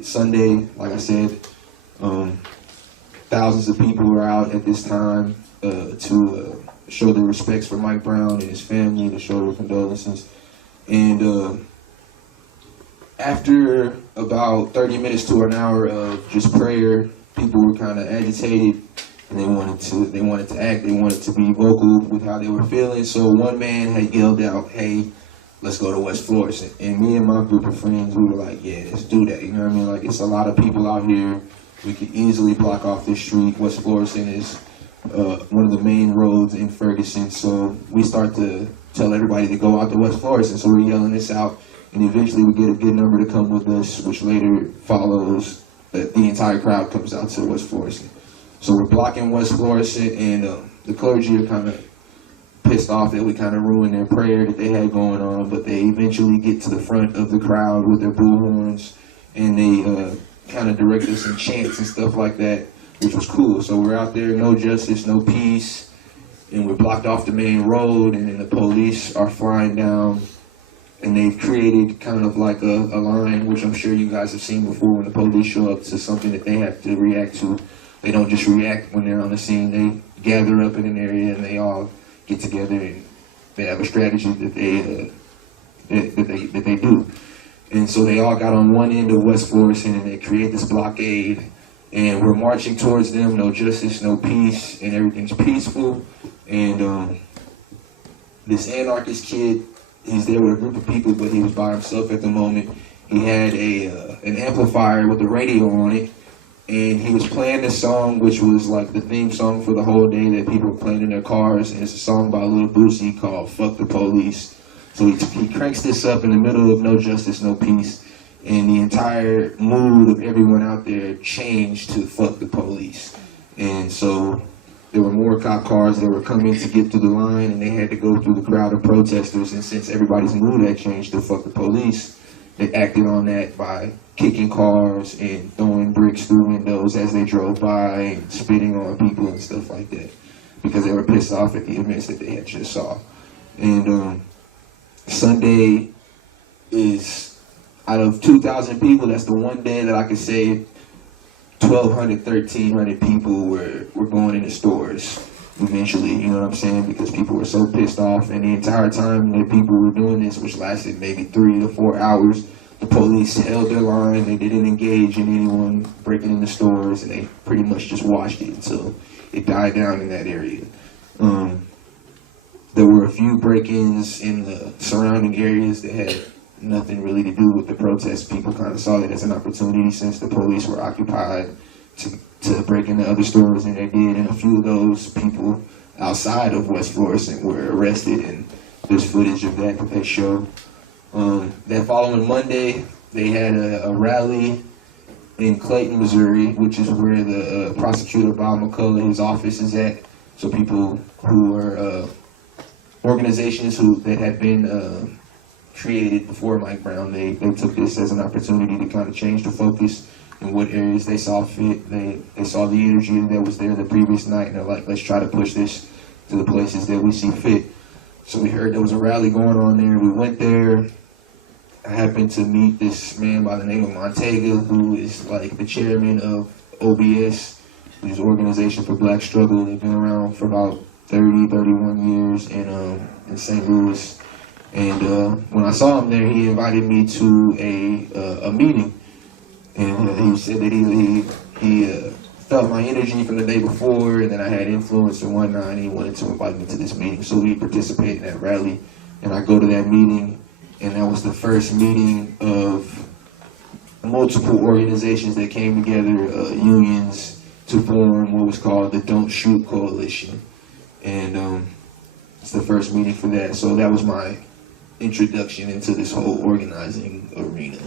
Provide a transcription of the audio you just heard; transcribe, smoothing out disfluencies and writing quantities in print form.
it's Sunday, like I said. Thousands of people were out at this time to show their respects for Mike Brown and his family, to show their condolences. And after about 30 minutes to an hour of just prayer, people were kind of agitated, and they wanted to act. They wanted to be vocal with how they were feeling. So one man had yelled out, "Hey, let's go to West Florissant." And me and my group of friends, we were like, "Yeah, let's do that." You know what I mean? Like, it's a lot of people out here. We could easily block off this street. West Florissant is one of the main roads in Ferguson. So we start to tell everybody to go out to West Florissant. So we're yelling this out, and eventually we get a good number to come with us, which later follows. The entire crowd comes out to West Florissant. So we're blocking West Florissant, and the clergy are kind of pissed off that we kind of ruined their prayer that they had going on, but they eventually get to the front of the crowd with their bullhorns, and they kind of direct us in chants and stuff like that, which was cool. So we're out there, no justice, no peace, and we're blocked off the main road, and then the police are flying down, and they've created kind of like a line, which I'm sure you guys have seen before when the police show up to something that they have to react to. They don't just react when they're on the scene. They gather up in an area, and they all get together, and they have a strategy that they do. And so they all got on one end of West Florissant, and they create this blockade, and we're marching towards them, no justice, no peace, and everything's peaceful. And this anarchist kid, he's there with a group of people, but he was by himself at the moment. He had an amplifier with a radio on it, and he was playing this song, which was like the theme song for the whole day that people were playing in their cars, and it's a song by Lil Boosie called "Fuck the Police." So he cranks this up in the middle of no justice, no peace, and the entire mood of everyone out there changed to "fuck the police." And so there were more cop cars that were coming to get through the line, and they had to go through the crowd of protesters. And since everybody's mood had changed to "fuck the police," they acted on that by kicking cars and throwing bricks through windows as they drove by and spitting on people and stuff like that, because they were pissed off at the events that they had just saw. And Sunday is, out of 2,000 people, that's the one day that I could say 1,200, 1,300 people were going into stores eventually, you know what I'm saying? Because people were so pissed off, and the entire time that people were doing this, which lasted maybe 3 to 4 hours, the police held their line. They didn't engage in anyone breaking into stores, and they pretty much just watched it until it died down in that area. There were a few break-ins in the surrounding areas that had nothing really to do with the protest. People kind of saw that as an opportunity since the police were occupied to break into other stores, and they did. And a few of those people outside of West Florissant were arrested, and there's footage of that they show. That following Monday, they had a rally in Clayton, Missouri, which is where the prosecutor Bob McCullough, his office is at. So people who were organizations that had been created before Mike Brown, they took this as an opportunity to kind of change the focus in what areas they saw fit. They saw the energy that was there the previous night, and they're like, let's try to push this to the places that we see fit. So we heard there was a rally going on there. We went there. I happened to meet this man by the name of Montague, who is like the chairman of OBS, which is Organization for Black Struggle. They've been around for about 30, 31 years in St. Louis. And when I saw him there, he invited me to a meeting. And he said that he felt my energy from the day before, and that I had influence and whatnot, and he wanted to invite me to this meeting. So we participated in that rally, and I go to that meeting, and that was the first meeting of multiple organizations that came together, unions, to form what was called the Don't Shoot Coalition. And it's the first meeting for that. So that was my introduction into this whole organizing arena.